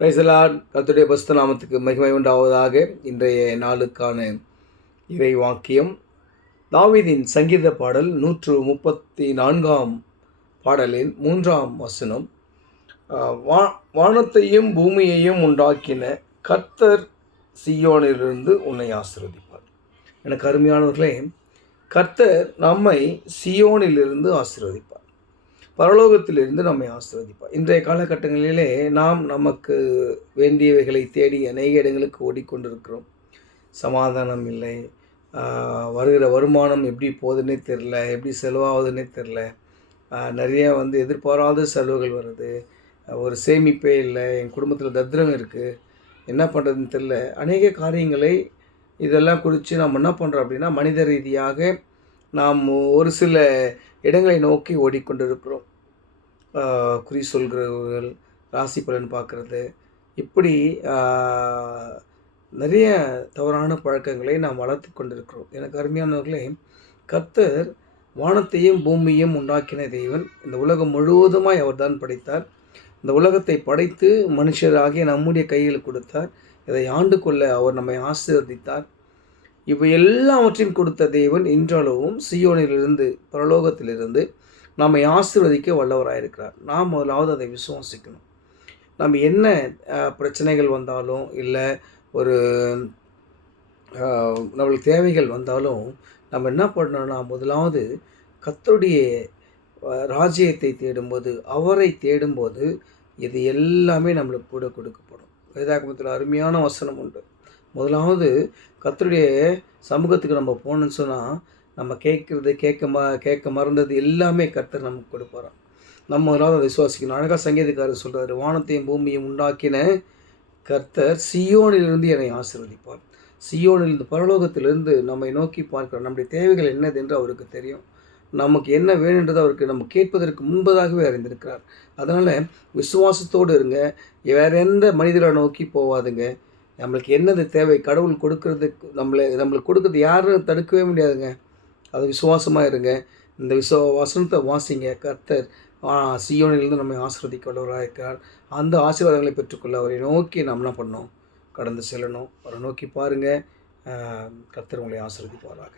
Praise the Lord. கர்த்தருடைய பரிசுத்த நாமத்துக்கு மகிமை உண்டாவதாக. இன்றைய நாளுக்கான இறை வாக்கியம் தாவீதின் சங்கீத பாடல் 134 பாடலின் 3 வசனம். வானத்தையும் பூமியையும் உண்டாக்கின கர்த்தர் சீயோனிலிருந்து உன்னை ஆசீர்வதிப்பார். எனக்கு அருமையானவர்களே, கர்த்தர் நம்மை சீயோனிலிருந்து ஆசீர்வதிப்பார், பரலோகத்திலிருந்து நம்மை ஆசீர்வதிப்பார். இன்றைய காலகட்டங்களிலே நாம் நமக்கு வேண்டியவைகளை தேடி அநேக இடங்களுக்கு ஓடிக்கொண்டிருக்கிறோம். சமாதானம் இல்லை, வருகிற வருமானம் எப்படி போகுதுன்னே தெரில, எப்படி செலவாகுதுன்னே தெரில, நிறைய எதிர்பாராத செலவுகள் வருது, ஒரு சேமிப்பே இல்லை, என் குடும்பத்தில் தத்திரம் இருக்குது, என்ன பண்ணுறதுன்னு தெரில. அநேக காரியங்களை இதெல்லாம் குறித்து நாம் என்ன பண்ணுறோம் அப்படின்னா, மனித ரீதியாக நாம் ஒரு சில இடங்களை நோக்கி ஓடிக்கொண்டிருக்கிறோம். குறி சொல்கிறவர்கள், ராசி பலன் பார்க்குறது, இப்படி நிறைய தவறான பழக்கங்களை நாம் வளர்த்து கொண்டிருக்கிறோம். எனக்கு அருமையானவர்களே, கர்த்தர் வானத்தையும் பூமியையும் உண்டாக்கின தேவன். இந்த உலகம் முழுவதுமாய் அவர் தான் படைத்தார். இந்த உலகத்தை படைத்து மனுஷராகிய நம்முடைய கையில் கொடுத்தார். இதை ஆண்டு கொள்ள அவர் நம்மை ஆசீர்வதித்தார். இவை எல்லாவற்றையும் கொடுத்த தேவன் இன்றளவும் சீயோனிலிருந்து, பரலோகத்திலிருந்து நம்மை ஆசீர்வதிக்க வல்லவராயிருக்கிறார். நாம் முதலாவது அதை விசுவாசிக்கணும். நம்ம என்ன பிரச்சனைகள் வந்தாலும், இல்லை ஒரு நம்மளுக்கு தேவைகள் வந்தாலும், நம்ம என்ன பண்ணணும்னா, முதலாவது கர்த்தருடைய ராஜ்யத்தை தேடும்போது, அவரை தேடும்போது இது எல்லாமே நம்மளுக்கு கூட கொடுக்கப்படும். வேதாகமத்தில் அருமையான வசனம் உண்டு. முதலாவது கர்த்தருடைய சமூகத்துக்கு நம்ம போகணுன்னு சொன்னால், நம்ம கேட்க மறந்தது எல்லாமே கர்த்தர் நமக்கு கொடுப்பாராம். நம்ம முதலாவது அதை விசுவாசிக்கணும். அழகாக சங்கீதக்காரர் சொல்கிறார், வானத்தையும் பூமியையும் உண்டாக்கின கர்த்தர் சீயோனிலிருந்து என்னை ஆசீர்வதிப்பார். சீயோனிலிருந்து, பரலோகத்திலிருந்து நம்மை நோக்கி பார்க்கிறார். நம்முடைய தேவைகள் என்னது என்று அவருக்கு தெரியும். நமக்கு என்ன வேணுன்றது அவருக்கு நம்ம கேட்பதற்கு முன்பதாகவே அறிந்திருக்கிறார். அதனால் விசுவாசத்தோடு இருங்க. வேறு எந்த மனிதரை நோக்கி போவாதுங்க. நம்மளுக்கு என்னது தேவை, கடவுள் கொடுக்கறதுக்கு நம்மளுக்கு கொடுக்கறது யாரும் தடுக்கவே முடியாதுங்க. அது விசுவாசமாக இருங்க. இந்த வசனத்தை வாசிங்க. கர்த்தர் சீயோனிலிருந்து நம்மை ஆசீர்வதிக்க வல்லவராக இருக்கிறார். அந்த ஆசீர்வாதங்களை பெற்றுக்கொள்ள அவரை நோக்கி நாம் என்ன பண்ணணும், கடந்து செல்லணும். அவரை நோக்கி பாருங்கள். கர்த்தர் உங்களை ஆசீர்வதிப்பாராக.